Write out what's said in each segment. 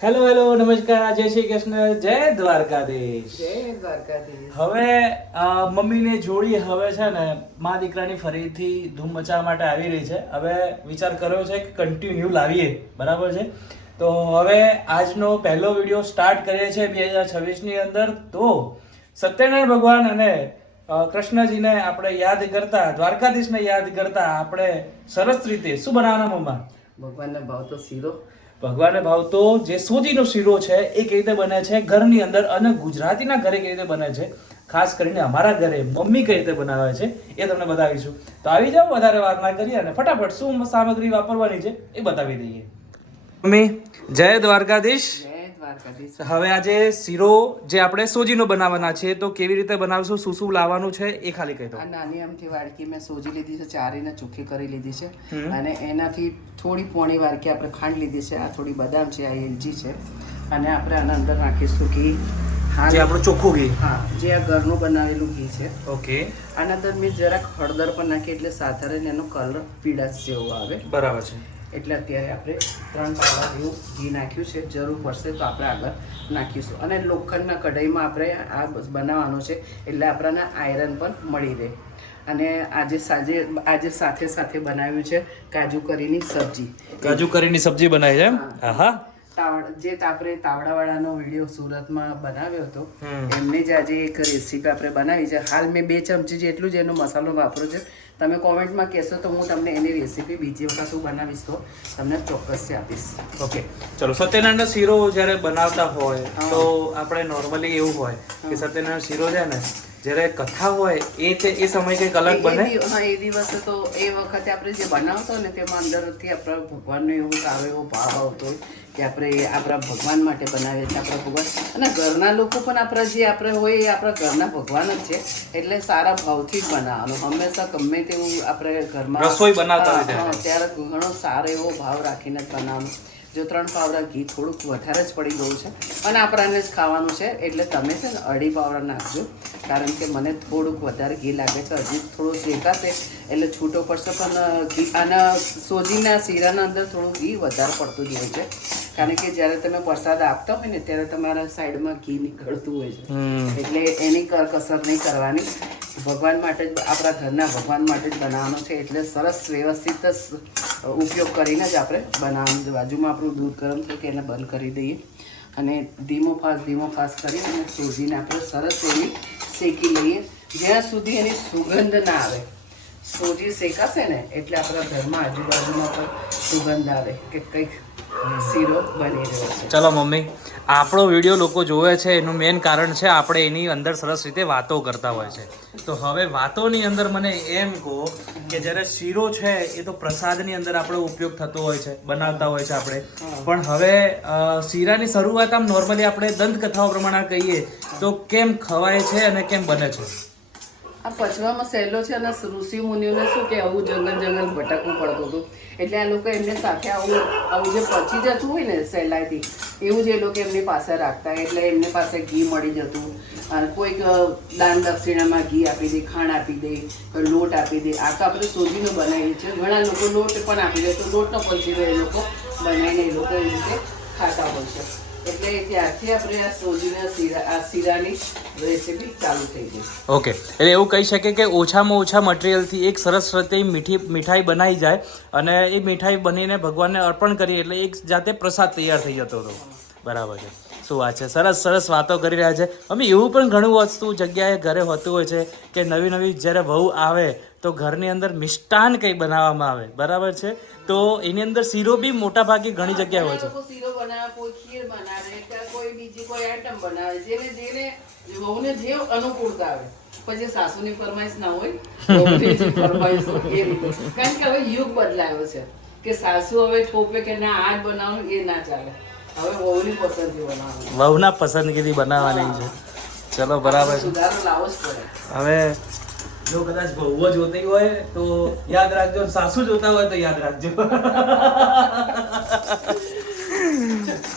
Hello hello નમસ્કાર જય શ્રી કૃષ્ણ જય દ્વારકાધીશ. જય દ્વારકાધીશ. હવે મમ્મીને જોડી હવે છે ને મા દીકરાની ફરીથી ધૂમ મચાવવા માટે આવી રહી છે. હવે વિચાર કર્યો છે કે કન્ટિન્યુ લાવીએ, બરાબર છે. તો હવે આજનો પહેલો વિડીયો સ્ટાર્ટ કરીએ છીએ 2026ની અંદર. તો સત્યનારાયણ ભગવાન અને કૃષ્ણજીને આપણે યાદ કરતા, દ્વારકાધીશને યાદ કરતા આપણે સરસ રીતે શું બનાવવાના મમ્મા? ભગવાનને ભાવતો શીરો. ભગવાનને ભાવતો જે સોજીનો શીરો છે એ કેવી રીતે બને છે ઘરની અંદર, અને ગુજરાતીના ઘરે કેવી રીતે બને છે, ખાસ કરીને અમારા ઘરે મમ્મી કઈ રીતે બનાવે છે એ તમને બતાવીશું. તો આવી જાઓ, વધારે વાત ના કરીએ અને ફટાફટ શું સામગ્રી વાપરવાની છે એ બતાવી દઈએ. મમ્મી જય દ્વારકાધીશ. જય દ્વારકાધીશ. હવે આજે શીરો જે આપણે સોજીનો બનાવવાના છે, તો કેવી રીતે બનાવશું, શું શું લાવવાનું છે એ ખાલી કહી દો. આ નાની આમથી વાડકી મેં સોજી લીધી છે, ચારીને ચોખ્ખી કરી લીધી છે અને એનાથી થોડી પોણી વાડકી આપણે ખાંડ લીધી છે. આ થોડી બદામ છે, આ એલચી છે અને આપણે આના અંદર નાખીશું ઘી. જે આપણું ચોખ્ખું ઘી. હા, જે આ ઘરનું બનાવેલું ઘી છે. ઓકે. આના અંદર મેં જરાક હળદર પણ નાખી એટલે સાધારણ એનો કલર પીળાશ જેવો આવે. બરાબર છે. એટલે અત્યારે આપણે 3 પાવડા જેવું ઘી નાખ્યું છે. જરૂર પડશે તો આપણે આગળ નાખીશું. અને લોખંડના કઢાઈમાં આપણે આ બનાવવાનું છે એટલે આપણને આયરન પણ મળી રહે. અને આજે સાથે સાથે બનાવ્યું છે કાજુ કરીની સબ્જી. કાજુ કરીની સબ્જી બનાવી છે એમ? હા. જે આપણે તાવડાવાળાનો વિડીયો સુરતમાં બનાવ્યો હતો એમને જ આજે એક રેસીપી આપણે બનાવી છે. હાલ મેં 2 ચમચી જેટલું જ એનો મસાલો વાપરો છે. તમે કોમેન્ટમાં કહેશો તો હું તમને એની રેસીપી બીજી વખત હું બનાવીશ તો તમને ચોક્કસથી આપીશ. ઓકે, ચલો. સત્યનારાયણ શીરો જ્યારે બનાવતા હોય તો આપણે નોર્મલી એવું હોય કે સત્યનારાયણ શીરો છે ને જ્યારે કથા હોય એ સમય કંઈક અલગ બને. હા, એ દિવસે તો એ વખતે આપણે જે બનાવતો ને તેમાં અંદરથી આપણા ભગવાનનો એવો સારો એવો ભાવ આવતો હોય કે આપણે આપણા ભગવાન માટે બનાવીએ છીએ. આપણા ભગવાન અને ઘરના લોકો પણ આપણા જે આપણે હોય એ આપણા ઘરના ભગવાન જ છે. એટલે સારા ભાવથી જ બનાવવાનું. હંમેશા ગમે તેવું આપણે ઘરમાં રસોઈ બનાવતા હોય ત્યારે ઘણો સારો એવો ભાવ રાખીને જ બનાવવાનું. જો 3 પાવડા ઘી થોડુંક વધારે જ પડી ગયું છે અને આપણાને જ ખાવાનું છે એટલે તમે છે ને 2.5 પાવડા નાખજો. કારણ કે મને થોડુંક વધારે ઘી લાગે છે. હજી થોડું શેકાશે એટલે છૂટો પડશે. પણ ઘી આના સોજીના શીરાના અંદર થોડું ઘી વધારે પડતું જ હોય છે. કારણ કે જ્યારે તમે પ્રસાદ આપતા હોય ને ત્યારે તમારા સાઈડમાં ઘી નીકળતું હોય છે. એટલે એની કસર નહીં કરવાની. ભગવાન માટે જ, આપણા ઘરના ભગવાન માટે જ બનાવવાનો છે. એટલે સરસ વ્યવસ્થિત ઉપયોગ કરીને જ આપણે બનાવવાનું. બાજુમાં આપણું દૂધ ગરમ થયું કે એને બંધ કરી દઈએ અને ધીમો ફાસ કરી અને સોજીને આપણે સરસ એવી શેકી લઈએ જ્યાં સુધી એની સુગંધ ના આવે. સોજી શેકાશે ને એટલે આપણા ઘરમાં આજુબાજુમાં પણ સુગંધ આવે કે કંઈક શીરો બની રહ્યો છે. ચલો મમ્મી, આપણો વિડીયો લોકો જોવે છે એનું મેઇન કારણ છે આપણે એની અંદર સરસ રીતે વાતો કરતા હોય છે. તો હવે વાતોની અંદર મને એમ કહો કે જ્યારે શીરો છે એ તો પ્રસાદની અંદર આપણો ઉપયોગ થતો હોય છે, બનાવતા હોય છે આપણે. પણ હવે શીરાની શરૂઆત આમ નોર્મલી આપણે દંતકથાઓ પ્રમાણે કહીએ તો કેમ ખવાય છે અને કેમ બને છે? આ પચવામાં સહેલો છે અને ઋષિ મુનિઓને શું કે આવું જંગલ ભટકવું પડતું હતું. એટલે આ લોકો એમને સાથે આવું જે પચી જતું હોય ને સહેલાઈથી એવું જ એ લોકો એમની પાસે રાખતા. એટલે એમની પાસે ઘી મળી જતું. અને કોઈક દાન દક્ષિણામાં ઘી આપી દે, ખાંડ આપી દે, લોટ આપી દે. આ તો આપણે સોજીનો બનાવીએ છીએ. ઘણા લોકો લોટ પણ આપી દે તો લોટનો પણ શીરો એ લોકો બનાવીને એ લોકો એવી રીતે ખાતા હોય છે. એટલે ત્યારથી આપણે આ સોજીના શીરાની રેસીપી ચાલુ થઈ ગઈ. ઓકે, એટલે એવું કહી શકે કે ઓછામાં ઓછા મટીરિયલથી એક સરસ રીતે મીઠાઈ બનાવી જાય અને એ મીઠાઈ બનીને ભગવાનને અર્પણ કરીએ એટલે એક જાતે પ્રસાદ તૈયાર થઈ જતો હતો. બરાબર છે. શું વાત છે, સરસ વાતો કરી રહ્યા છે. અમે એવું પણ ઘણું વસ્તુ જગ્યાએ ઘરે હોતું હોય છે કે નવી જ્યારે વહુ આવે તો ઘરની અંદર મિષ્ટાન કંઈ બનાવવામાં આવે, બરાબર છે. તો એની અંદર શીરો બી મોટા ભાગે ઘણી જગ્યાએ હોય છે. શીરો બનાવે, કોઈ ખીર બનાવે, કોઈ બીજી કોઈ આઈટમ બનાવે, જેને વહુને જે અનુકૂળતા આવે. પછી સાસુની ફરમાઈશ ના હોય, વહુની જે ફરમાઈશ હોય એ રીતે. કારણ કે હવે યુગ બદલાયો છે કે સાસુ હવે ઠોપે કે ના આ જ બનાવવાનું એ ના ચાલે. હવે વહુની પસંદગી બનાવવાની, વહુના પસંદગીથી બનાવવાની છે. ચલો, બરાબર છે. સુધારો લાવવો જ પડે. હવે જો કદાચ વહુઓ જોતી હોય તો યાદ રાખજો, સાસુ જોતા હોય તો યાદ રાખજો.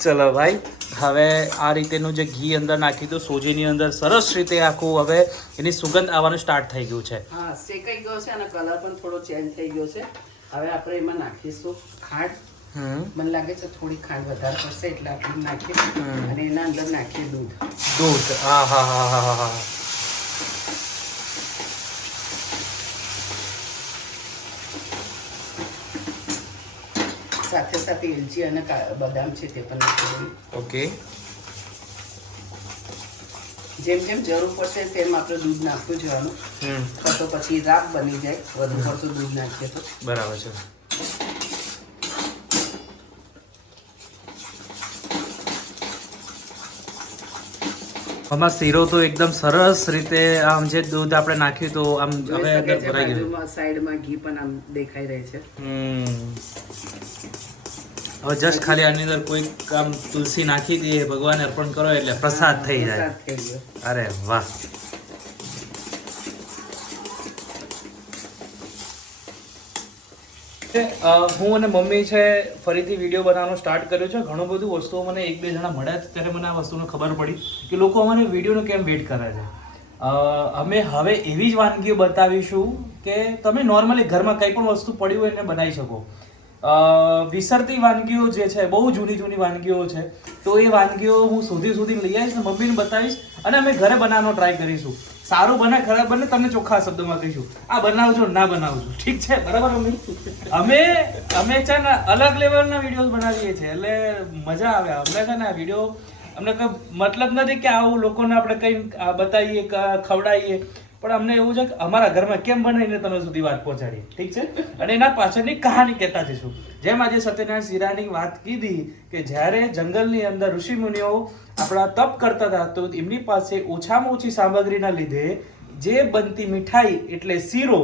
ચલો ભાઈ, હવે આ રીતેનું જે ઘી અંદર નાખી દો સોજીની અંદર, સરસ રીતે આખું હવે એની સુગંધ આવવાનું સ્ટાર્ટ થઈ ગયું છે. હા, શેકાઈ ગયો છે અને કલર પણ થોડો ચેન્જ થઈ ગયો છે. હવે આપણે એમાં નાખીશું ખાંડ. મને લાગે છે થોડી ખાંડ વધારે પડશે એટલે આપણે નાખીએ અને એના અંદર નાખીએ દૂધ. હા હા હા હા હા. સાથે સાથે એલચી અને બદામ છે તે પણ નાખી દઈએ. ઓકે. જેમ જેમ જરૂર પડશે તેમ આપણે દૂધ નાખતું જવાનું. તો પછી રાબ બની જાય વધુ પડતું દૂધ નાખીએ તો. બરાબર છે. આમાં શીરો તો એકદમ સરસ રીતે આમ જે દૂધ આપણે નાખ્યું તો આમ હવે અંદર ભરાઈ ગયું. સાઈડમાં ઘી પણ આમ દેખાઈ રહી છે. હવે જસ્ટ ખાલી આની અંદર કોઈ આમ તુલસી નાખી દઈએ, ભગવાન અર્પણ કરો એટલે પ્રસાદ થઈ જાય. અરે વાહ. હું અને મમ્મી છે ફરીથી વિડીયો બનાવવાનો સ્ટાર્ટ કર્યો છે. ઘણું બધું વસ્તુઓ મને એક બે જણા મળ્યા ત્યારે મને આ વસ્તુનો ખબર પડી કે લોકો અમારે વિડીયોનો કેમ વેઇટ કરે છે. અમે હવે એવી જ વાનગીઓ બતાવીશું કે તમે નોર્મલી ઘરમાં કંઈ પણ વસ્તુ પડી હોય એને બનાવી શકો. વિસરતી વાનગીઓ જે છે, બહુ જૂની વાનગીઓ છે, તો એ વાનગીઓ હું સુધી લઈ આવીશ ને મમ્મીને બતાવીશ અને અમે ઘરે બનાવવાનો ટ્રાય કરીશું. સારું બને ખરાબ બને તમને ચોખ્ખા શબ્દોમાં કહીશું. આ બનાવજો ના બનાવજો, ઠીક છે? બરાબર મમ્મી? અમે છે ને અલગ લેવલના વિડીયોઝ બનાવીએ છીએ એટલે મજા આવે. અમને છે ને આ વિડીયો અમને કોઈ મતલબ નથી કે આવું લોકોને આપણે કંઈ બતાવીએ ખવડાવીએ, પણ અમને એવું છે કે અમારા ઘરમાં કેમ બનાવીને તમે સુધી વાત પહોંચાડીએ, ઠીક છે? અને એના પાછળની કહાની કહેતા જઈશું. જેમ આજે સત્યનારાયણ શિરાની વાત કીધી કે જ્યારે જંગલની અંદર ઋષિમુનિઓ આપણા તપ કરતા હતા તો એમની પાસે ઓછામાં ઓછી સામગ્રીના લીધે જે બનતી મીઠાઈ એટલે શીરો,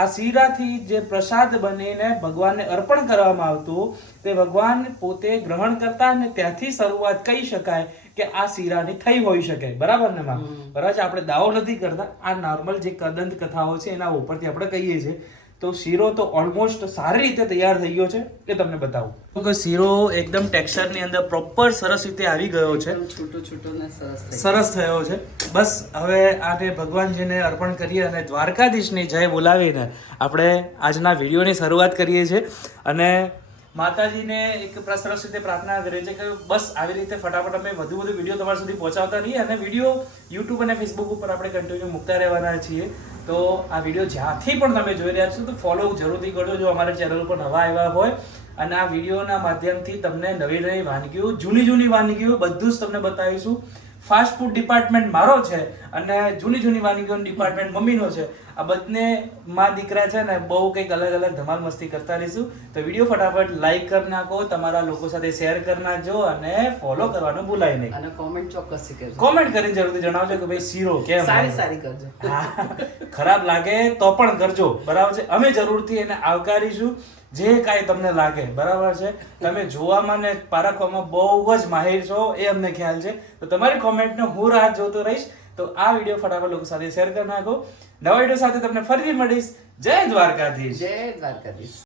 આ શીરાથી જે પ્રસાદ બનીને ભગવાનને અર્પણ કરવામાં આવતો તે ભગવાન પોતે ગ્રહણ કરતા અને ત્યાંથી શરૂઆત કહી શકાય કે આ શીરાની થઈ હોઈ શકે. બરાબર ને માં? બરાબર છે. આપણે દાવો નથી કરતા, આ નોર્મલ જે કદંત કથાઓ છે એના ઉપરથી આપણે કહીએ છીએ. તો શીરો તો ઓલમોસ્ટ સારી રીતે તૈયાર થઈ ગયો છે, એ તમને બતાવું. કે શીરો એકદમ ટેક્સચરની અંદર પ્રોપર સરસ રીતે આવી ગયો છે, છૂટો ને સરસ થયો છે. બસ હવે આને ભગવાનજીને અર્પણ કરીએ અને દ્વારકાધીશની જય બોલાવીને આપણે આજના વિડીયોની શરૂઆત કરીએ છીએ. અને માતાજીને એક સરસ રીતે પ્રાર્થના કરીએ છીએ કે બસ આવી રીતે ફટાફટ અમે વધુ વિડીયો તમારા સુધી પહોંચાડતા રહીએ અને વિડીયો યુટ્યુબ અને ફેસબુક ઉપર આપણે કન્ટિન્યુ મૂકતા રહેવાના છીએ. તો આ વિડીયો જ્યાંથી પણ તમે જોઈ રહ્યા છો તો ફોલો જરૂરથી કરજો જો અમારા ચેનલ ઉપર નવા આવ્યા હોય. અને આ વિડીયોના માધ્યમથી તમને નવી વાનગીઓ, જૂની વાનગીઓ બધું જ તમને બતાવીશું. ફાસ્ટ ફૂડ ડિપાર્ટમેન્ટ મારો છે અને જૂની વાનગીઓનો ડિપાર્ટમેન્ટ મમ્મીનો છે. આ બંને માં દીકરા છે ને બહુ કંઈક અલગ ધમાલ મસ્તી કરતા રહીશું. તો વિડીયો ફટાફટ લાઈક કરી નાખો, તમારા લોકો સાથે શેર કરી નાખજો અને ફોલો કરવાનું ભૂલાય નહીં. અને કોમેન્ટ ચોક્કસથી કરજો. કોમેન્ટ કરીને જરૂરથી જણાવજો કે ભાઈ શીરો કેમ સારી કરજો. ખરાબ લાગે તો પણ કરજો, બરાબર છે? અમે જરૂરથી એને આવકારીશું જે કાંઈ તમને લાગે. બરાબર છે? તમે જોવામાં ને પારખવામાં બહુ જ માહિર છો એ અમને ખ્યાલ છે. તો તમારી કોમેન્ટને હું રાહ જોતો રહીશ. તો આ વિડીયો ફટાફટ લોકો સાથે શેર કરી નાખો. નવા વિડીયો સાથે તમને ફરીથી મળીશ. જય દ્વારકાધીશ. જય દ્વારકાધીશ.